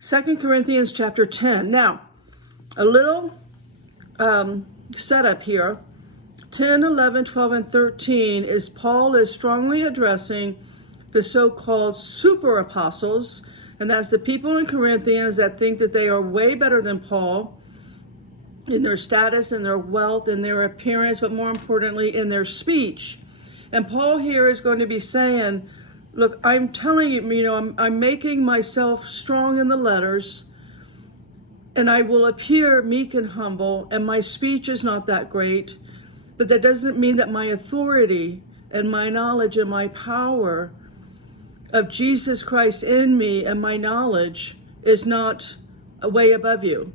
2 Corinthians chapter 10. Now, a little setup here. 10, 11, 12, and 13 is Paul is strongly addressing the so-called super apostles, and that's the people in Corinthians that think that they are way better than Paul in their status, in their wealth, in their appearance, but more importantly, in their speech. And Paul here is going to be saying, look, I'm telling you, I'm making myself strong in the letters, and I will appear meek and humble, and my speech is not that great, but that doesn't mean that my authority and my knowledge and my power of Jesus Christ in me and my knowledge is not way above you.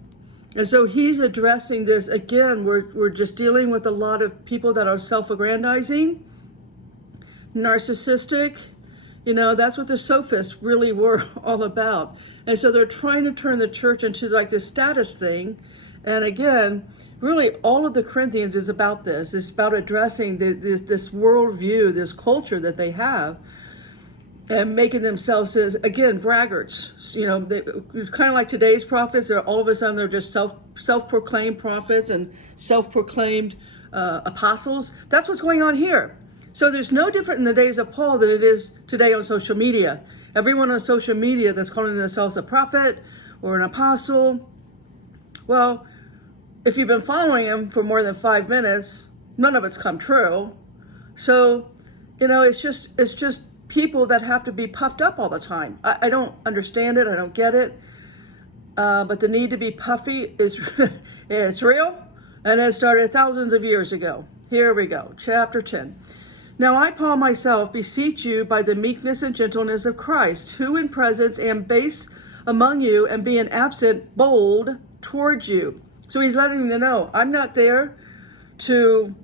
And so he's addressing this again. We're just dealing with a lot of people that are self-aggrandizing, narcissistic. That's what the sophists really were all about. And so they're trying to turn the church into like this status thing. And again, really all of the Corinthians is about this. It's about addressing this worldview, this culture that they have, and making themselves as, again, braggarts. They kind of like today's prophets. They're all of a sudden they're just self-proclaimed prophets and self-proclaimed apostles. That's what's going on here. So there's no different in the days of Paul than it is today on social media. Everyone on social media that's calling themselves a prophet or an apostle, well, if you've been following him for more than 5 minutes, none of it's come true. So, it's just people that have to be puffed up all the time. I don't understand it. I don't get it. But the need to be puffy is it's real, and it started thousands of years ago. Here we go, chapter 10. Now I, Paul, myself, beseech you by the meekness and gentleness of Christ, who in presence am base among you, and being absent, bold towards you. So he's letting them know, I'm not there to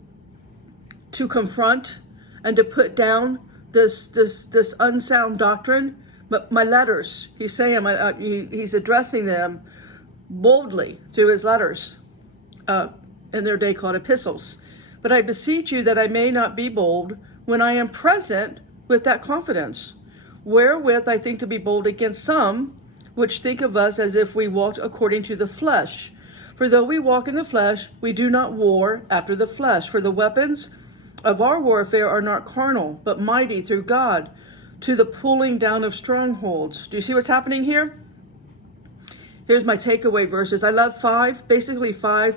confront and to put down this unsound doctrine, but my letters, he's saying, he's addressing them boldly through his letters, in their day called epistles. But I beseech you that I may not be bold when I am present with that confidence, wherewith I think to be bold against some, which think of us as if we walked according to the flesh. For though we walk in the flesh, we do not war after the flesh. For the weapons of our warfare are not carnal, but mighty through God to the pulling down of strongholds. Do you see what's happening here? Here's my takeaway verses. I love 5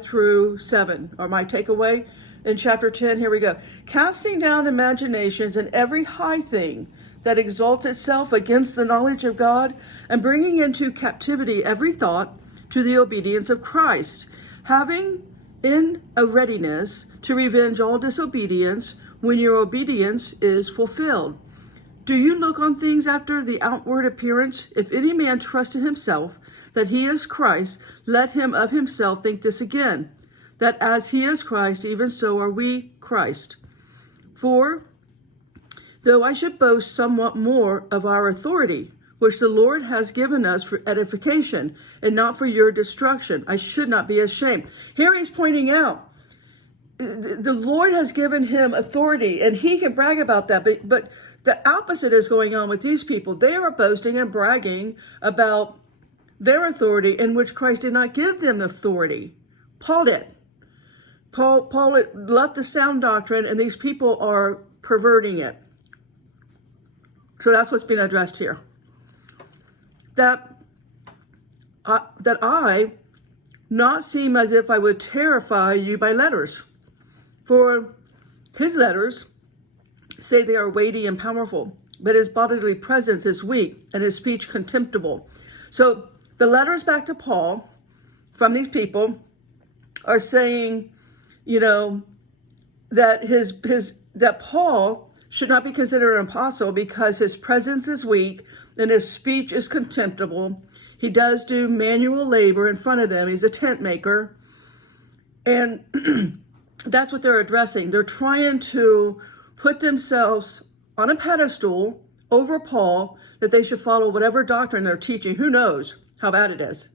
through 7 are my takeaway in chapter 10. Here we go. Casting down imaginations and every high thing that exalts itself against the knowledge of God, and bringing into captivity every thought to the obedience of Christ, having in a readiness to revenge all disobedience when your obedience is fulfilled. Do you look on things after the outward appearance? If any man trust in himself that he is Christ, let him of himself think this again, that as he is Christ, even so are we Christ. For though I should boast somewhat more of our authority, which the Lord has given us for edification and not for your destruction, I should not be ashamed. Here he's pointing out, the Lord has given him authority, and he can brag about that, but the opposite is going on with these people. They are boasting and bragging about their authority, in which Christ did not give them authority. Paul did. Paul left the sound doctrine, and these people are perverting it. So that's what's being addressed here. That I not seem as if I would terrify you by letters. For his letters say they are weighty and powerful, but his bodily presence is weak and his speech contemptible. So the letters back to Paul from these people are saying, that that Paul should not be considered an apostle because his presence is weak and his speech is contemptible. He does do manual labor in front of them. He's a tent maker. And that's what they're addressing. They're trying to put themselves on a pedestal over Paul, that they should follow whatever doctrine they're teaching. Who knows how bad it is?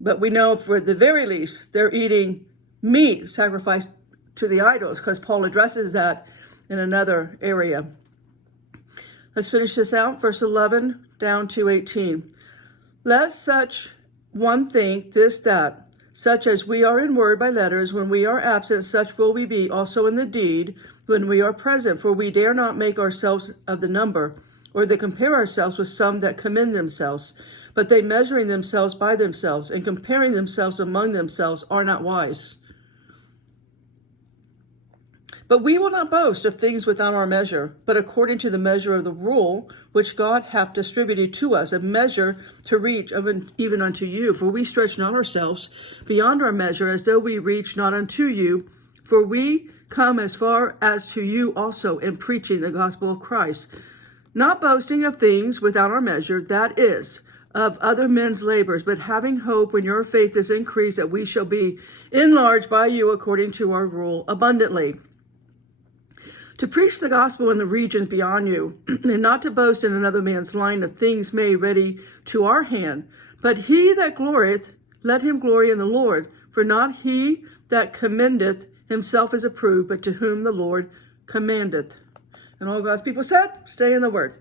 But we know for the very least, they're eating meat sacrificed to the idols, because Paul addresses that in another area. Let's finish this out, verse 11 down to 18. Let such one think this, that, such as we are in word by letters, when we are absent, such will we be also in the deed when we are present. For we dare not make ourselves of the number, or they compare ourselves with some that commend themselves. But they measuring themselves by themselves, and comparing themselves among themselves, are not wise. But we will not boast of things without our measure, but according to the measure of the rule which God hath distributed to us, a measure to reach even unto you. For we stretch not ourselves beyond our measure, as though we reach not unto you. For we come as far as to you also in preaching the gospel of Christ, not boasting of things without our measure, that is, of other men's labors, but having hope when your faith is increased, that we shall be enlarged by you according to our rule abundantly. To preach the gospel in the regions beyond you, and not to boast in another man's line of things made ready to our hand. But he that glorieth, let him glory in the Lord. For not he that commendeth himself is approved, but to whom the Lord commandeth. And all God's people said, stay in the word.